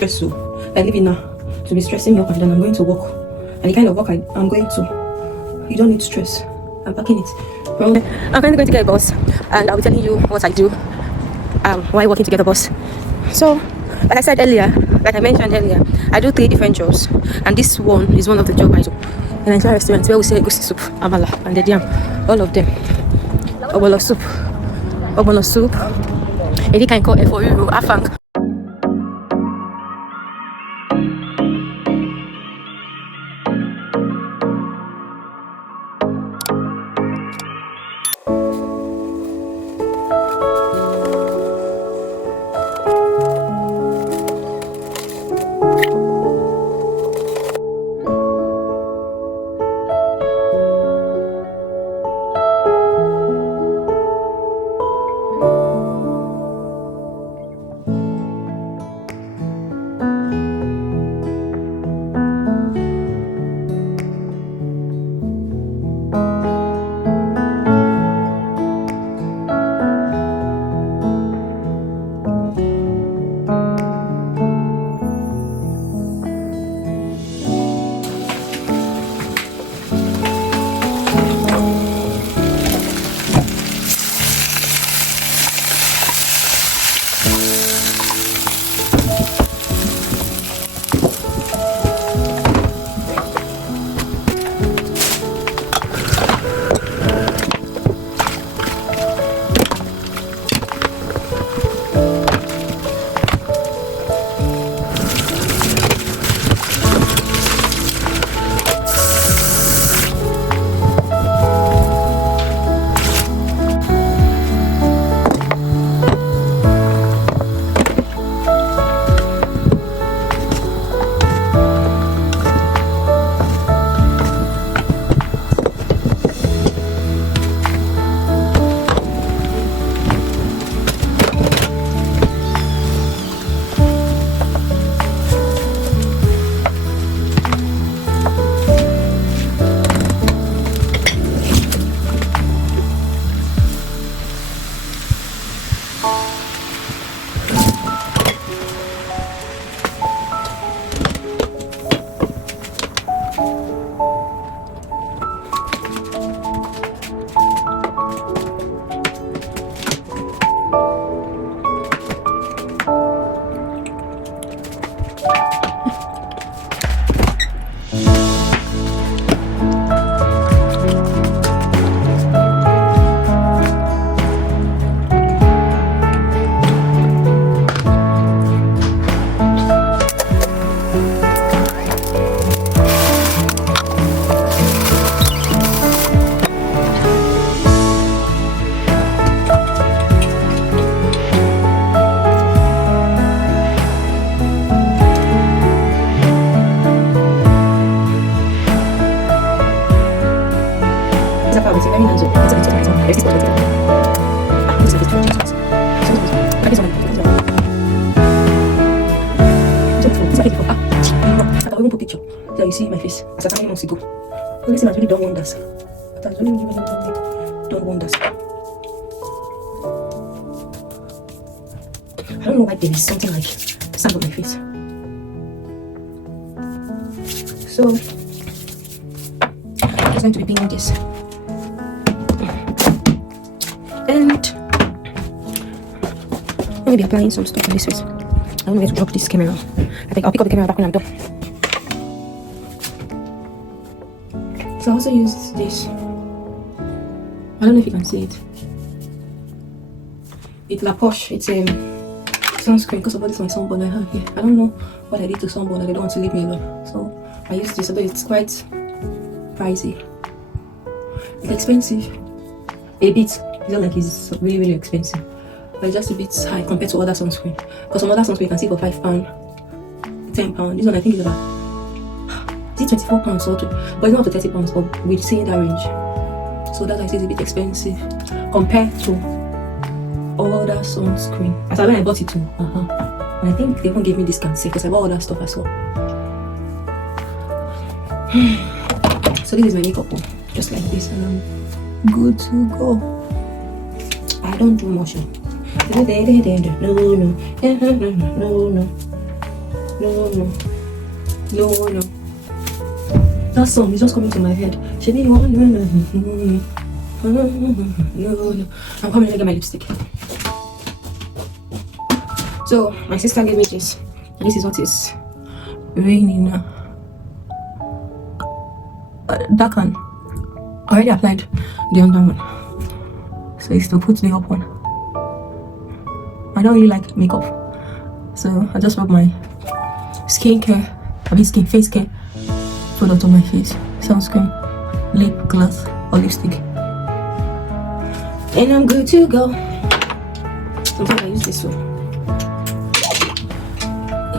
stress. So I leave it now to be stressing me up, and then I'm going to work. And the kind of work I'm going to, you don't need stress. I'm packing it. I'm currently going to get a bus, and I'll be telling you what I do while working to get a bus. So, like I said earlier, like I mentioned earlier, I do 3 different jobs, and this one is one of the jobs I do in a Nigerian restaurant where we sell egusi soup, amala, and the yam, all of them. Obolo soup, any kind called for you, afang. So you see my face as a 9 months ago. So this has really done wonders. It has really done wonders. I don't know why there is something like sand on my face. So I'm just going to be cleaning this. And I'm going to be applying some stuff on this face. I don't know where to drop this camera. I think I'll pick up the camera back when I'm done. So I also use this. I don't know if you can see it. It's La Poche. It's a sunscreen because of all this my sunburn I have here. I don't know what I did to sunburn and they don't want to leave me alone. So I use this, although it's quite pricey. It's expensive. A bit. It's not like it's really, really expensive. But it's just a bit high compared to other sunscreen. Because some other sunscreen you can see for £5, £10. This one I think is about £24 or but it's not up to £30, but we're seeing that range. So that's why it's a bit expensive compared to other sunscreen. As when I bought it too. And I think they even gave me discounts because I bought other stuff as well. So this is my makeup one, just like this, and I'm good to go. I don't do much. No. No. That song is just coming to my head. No. I'm coming to get my lipstick. So my sister gave me this, and this is what is raining now. That one I already applied the under one, so it's to put the up one. I don't really like makeup, so I just rub my face care product on my face, sunscreen, lip gloss or lipstick, and I'm good to go. Sometimes I use this one.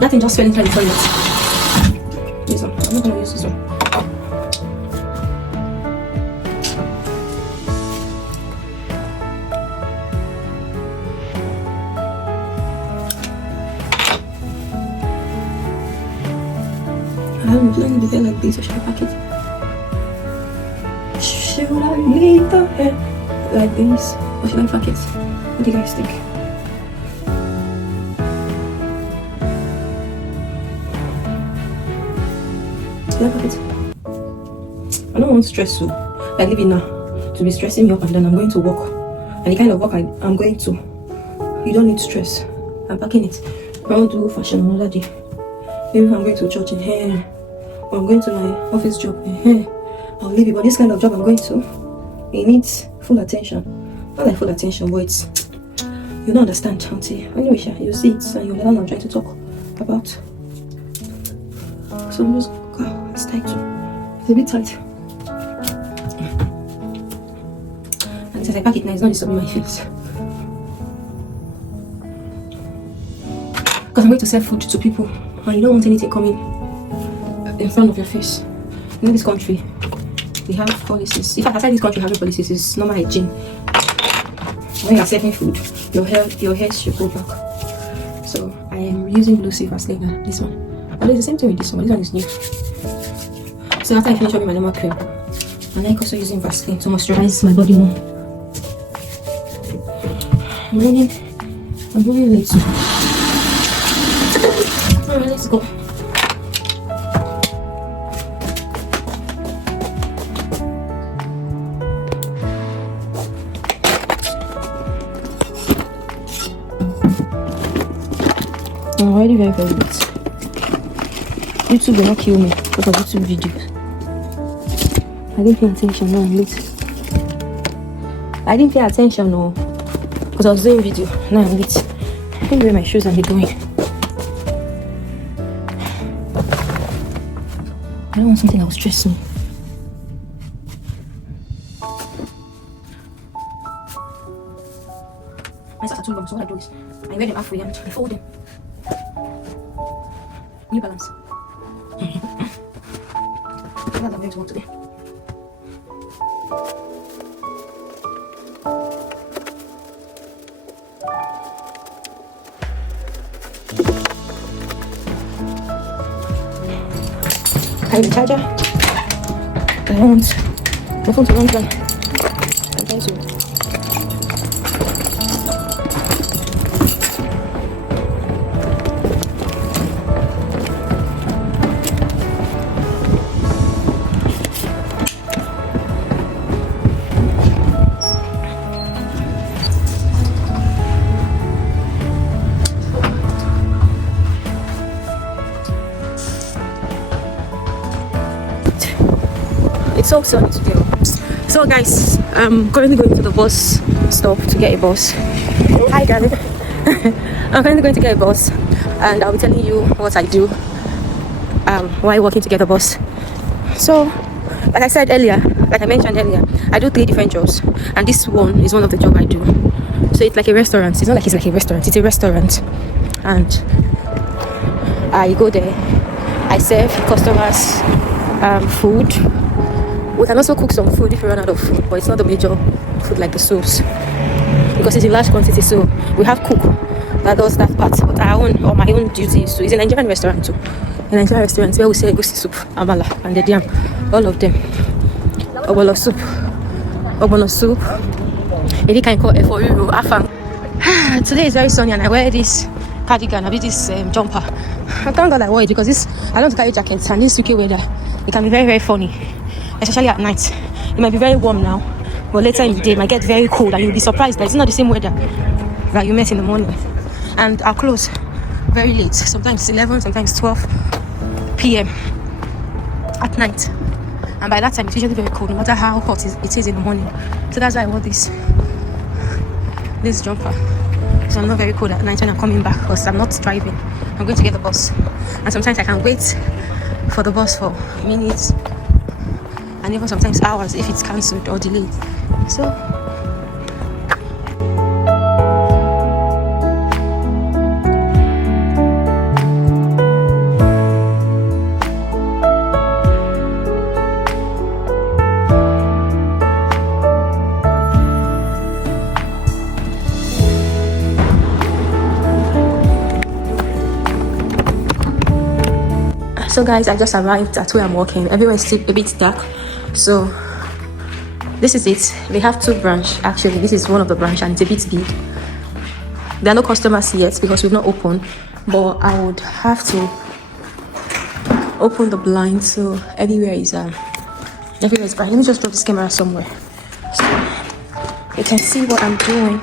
That thing just fell inside the toilet. This one. I'm not gonna use this one. I don't know, should I leave the hair like this or should I pack it? Should I leave the hair like this or should I pack it? What do you guys think? Should I pack it? I don't want stress to like living now to be stressing me up, and then I'm going to work. And the kind of work I'm going to, you don't need stress. I'm packing it. I want to do fashion another day. Maybe if I'm going to church in here, or I'm going to my office job in here, I'll leave it. But this kind of job I'm going to, it needs full attention. Not like full attention, but it's, you don't understand until anyway, you see it and you understand what I'm trying to talk about. So I'm just, it's tight too. It's a bit tight. And since I pack it now, it's not disturbing my face. Because I'm going to serve food to people, and you don't want anything coming in front of your face. In this country, we have policies. In fact, outside this country having policies is normal hygiene. When you are serving food, your hair should go back. So I am using blue Vaseline, this one. But it's the same thing with this one. This one is new. So after I finish rubbing my normal cream, I like also using Vaseline to moisturize my body more. I'm running late. Alright, let's go. I'm already very late. YouTube will not kill me because of YouTube videos. I didn't pay attention, now I'm late. I didn't pay attention, no, because I was doing video. Now I'm late. I can't wear my shoes and be doing. I don't want something that will stress me. My socks are too long, so what I do is I wear them halfway and I fold them. New Balance. That's what I'm going to work today. I have a charger. I want my phone to run down. I'm trying to. It's so sunny today. So guys, I'm currently going to the bus stop to get a bus. Hi darling. I'm currently going to get a bus and I'll be telling you what I do while working to get a bus. So like I said earlier, like I mentioned earlier, I do 3 different jobs and this one is one of the jobs I do. So it's like a restaurant. It's not like it's like a restaurant, it's a restaurant. And I go there, I serve customers food. We can also cook some food if we run out of food, but it's not the major food like the soups because it's in large quantity. So we have cook that does that part, but my own duty is to. It's a Nigerian restaurant too. A Nigerian restaurant where we sell egusi soup, amala, and the yam, all of them. Ogbono soup. Any kind called eforiru, afang. Today is very sunny and I wear this cardigan, this jumper, I thank God I wore it because I don't carry jackets, and this UK weather, it can be very, very funny, especially at night. It might be very warm now, but later in the day it might get very cold, and you'll be surprised that it's not the same weather that you met in the morning. And our clothes very late, sometimes 11, sometimes 12 p.m. at night, and by that time it's usually very cold, no matter how hot it is in the morning. So that's why I wore this jumper, so I'm not very cold at night when I'm coming back, because I'm not driving, I'm going to get the bus, and sometimes I can wait for the bus for minutes and even sometimes hours if it's cancelled or delayed. So guys, I just arrived at where I'm working. Everywhere is still a bit dark, so this is it. They have 2 branches actually. This is one of the branch, and it's a bit big. There are no customers yet because we've not opened, but I would have to open the blind, so everywhere is bright. Let me just drop this camera somewhere so you can see what I'm doing.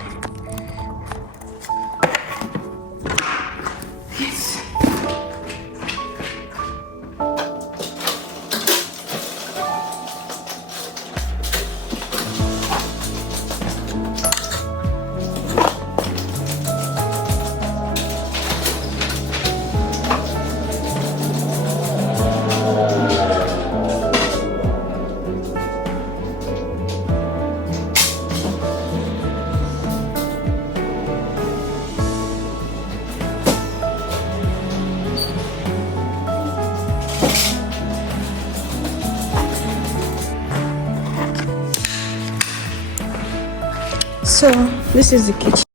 So this is the kitchen.